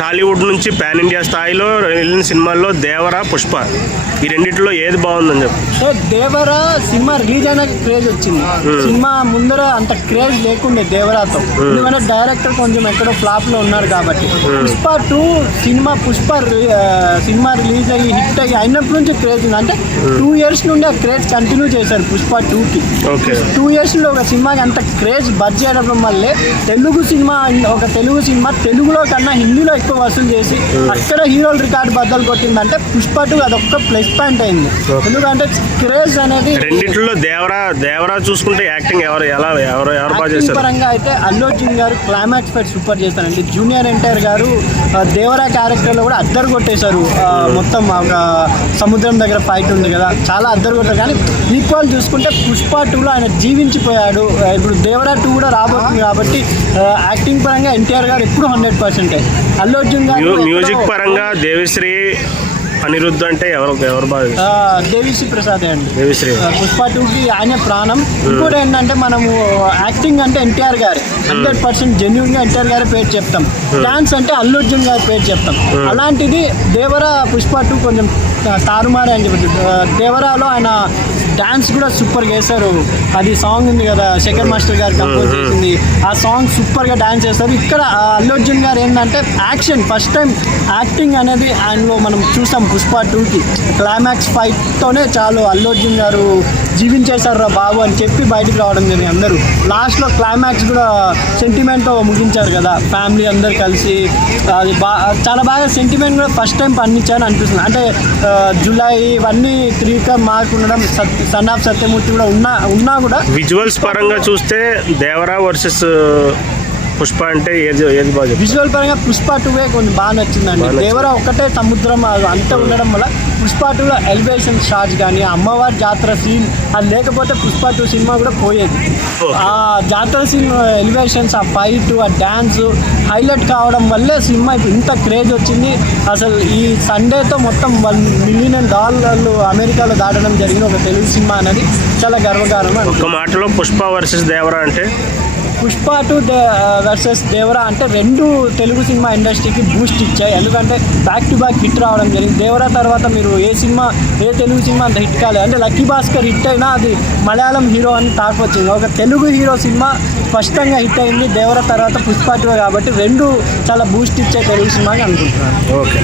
టాలీవుడ్ నుంచి pan India స్థాయిలో వెళ్ళిన సినిమాల్లో దేవరా, పుష్ప ఈ రెండిట్లో ఏది బాగుందని చెప్పు. సో దేవరా సినిమా రిలీజ్ అయినా క్రేజ్ వచ్చింది. సినిమా ముందర అంత క్రేజ్ లేకుండే దేవరాతో, ఎందుకంటే డైరెక్టర్ కొంచెం ఎక్కడో ఫ్లాప్ లో ఉన్నారు కాబట్టి. పుష్ప 2 సినిమా రిలీజ్ అయ్యి హిట్ అయ్యి అయినప్పటి నుంచి క్రేజ్ ఉంది. అంటే 2 years నుండి ఆ క్రేజ్ కంటిన్యూ చేశారు పుష్ప 2కి. 2 years లో ఒక సినిమాకి అంత క్రేజ్ బజ్ చేయడం వల్లే తెలుగు సినిమా తెలుగులో కన్నా హిందీలో ఎక్కువ వసూలు చేసి అక్కడ హీరోల రికార్డు బద్దలు కొట్టిందంటే పుష్ప 2 అదొక్క ప్లస్ పాయింట్ అయింది. ఎందుకంటే క్రేజ్ అనేది రెండిట్లో దేవరా చూసుకుంటే యాక్టింగ్ ఎవరు బాగా చేస్తారు పరంగా అయితే అల్లు అర్జున్ గారు క్లైమాక్స్ ఫైట్ సూపర్ చేస్తారండి. జూనియర్ ఎన్టీఆర్ గారు దేవరా క్యారెక్టర్ లో కూడా అద్దరు కొట్టేశారు. మొత్తం ఒక సముద్రం దగ్గర ఫైట్ ఉంది కదా, చాలా అద్దరు కొట్టారు. కానీ ఈక్వల్ చూసుకుంటే పుష్ప 2లో ఆయన జీవించిపోయాడు. ఇప్పుడు దేవరా 2 కూడా రాబోతుంది కాబట్టి యాక్టింగ్ పరంగా ఎన్టీఆర్ గారు ఎప్పుడు 100%. అల్లు అర్జున్ గారు మ్యూజిక్ పరంగా దేవిశ్రీ, అనిరుద్ధ్ అంటే ఎవరు బాగా? దేవిశ్రీ ప్రసాద్ అండి. దేవిశ్రీ పుష్ప 2కి ఆయనే ప్రాణం. ఇంకోటి ఏంటంటే మనము యాక్టింగ్ అంటే ఎన్టీఆర్ గారు 100% జెన్యున్ గా ఎన్టీఆర్ గారి పేరు చెప్తాం. డాన్స్ అంటే అల్లు అర్జున్ గారి పేరు చెప్తాం. అలాంటిది దేవరా పుష్ప 2 కొంచెం తారుమారే అని చెప్పి. దేవరాలో ఆయన డాన్స్ కూడా సూపర్ చేశారు. అది సాంగ్ ఉంది కదా, శేఖర్ మాస్టర్ గారు కంపోజ్ చేసింది. ఆ సాంగ్ సూపర్ గా డాన్స్ చేస్తారు. ఇక్కడ అల్లు అర్జున్ గారు ఏంటంటే యాక్షన్ ఫస్ట్ టైం యాక్టింగ్ అనేది ఆయనలో మనం చూసాం. పుష్ప 2కి క్లైమాక్స్ ఫైట్ తోనే చాలు అల్లు అర్జున్ గారు జీవించేశారు రా బాబు అని చెప్పి బయటికి రావడం జరిగింది. అందరూ లాస్ట్ లో క్లైమాక్స్ కూడా సెంటిమెంట్ తో ముగించారు కదా, ఫ్యామిలీ అందరు కలిసి. అది చాలా బాగా సెంటిమెంట్ కూడా ఫస్ట్ టైం పండించారని అనిపిస్తుంది. అంటే జూలై ఇవన్నీ 3 మార్క్ ఉండడం, సన్ ఆఫ్ సత్యమూర్తి కూడా ఉన్నా కూడా విజువల్స్ పరంగా చూస్తే దేవరా వర్సెస్ పుష్ప అంటే ఏది బాగా? విజువల్ పరంగా పుష్ప 2 కొంచెం బాగా నచ్చిందండి. దేవరా ఒకటే సముద్రం అంతా ఉండడం వల్ల పుష్ప 2లో ఎలివేషన్ షాట్స్ కానీ అమ్మవారి జాతర సీన్ అది లేకపోతే పుష్ప 2 సినిమా కూడా పోయేది. ఆ జాతర సీన్ ఎలివేషన్స్, ఆ ఫైట్, ఆ డ్యాన్స్ హైలైట్ కావడం వల్లే సినిమా ఇప్పుడు ఇంత క్రేజ్ వచ్చింది. అసలు ఈ సండేతో మొత్తం $1 million అమెరికాలో దాటడం జరిగిన ఒక తెలుగు సినిమా అనేది చాలా గర్వకారణం. ఒక మాటలో పుష్ప వర్సెస్ దేవరా అంటే పుష్ప 2 వర్సెస్ దేవరా అంటే 2 తెలుగు సినిమా ఇండస్ట్రీకి బూస్ట్ ఇచ్చాయి. ఎందుకంటే బ్యాక్ టు బ్యాక్ హిట్ రావడం జరిగింది. దేవరా తర్వాత మీరు ఏ తెలుగు సినిమా అంత హిట్ కాలేదు. అంటే లక్కీ భాస్కర్ హిట్ అయినా అది మలయాళం హీరో అని టాక్ వచ్చింది. ఒక తెలుగు హీరో సినిమా స్పష్టంగా హిట్ అయింది దేవరా తర్వాత పుష్ప 2 కాబట్టి 2 చాలా బూస్ట్ ఇచ్చే తెలుగు సినిమాని అనుకుంటున్నాను. ఓకే.